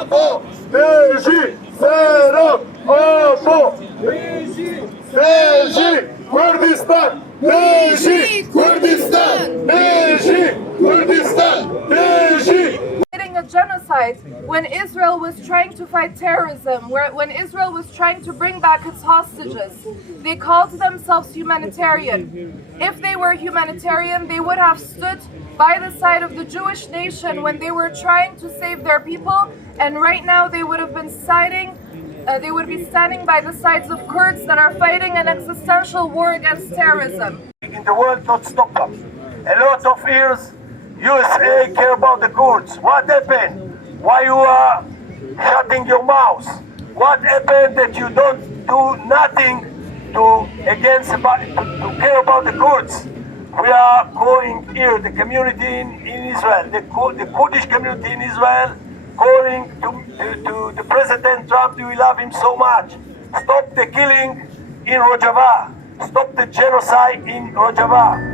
Apo, Beji, Serap, Apo, Beji, Kürdistan, Beji, Kürdistan, Beji, Kürdistan, Beji. A genocide when Israel was trying to fight terrorism, when Israel was trying to bring back its hostages. They called themselves humanitarian. If they were humanitarian, they would have stood by the side of the Jewish nation when they were trying to save their people, and right now they would have been they would be standing by the sides of Kurds that are fighting an existential war against terrorism. In the world not stop us. A lot of years USA care about the Kurds. What happened? Why you are shutting your mouth? What happened that you don't do nothing to care about the Kurds? We are calling here the community in Israel, the Kurdish community in Israel, calling to the President Trump. We love him so much. Stop the killing in Rojava. Stop the genocide in Rojava.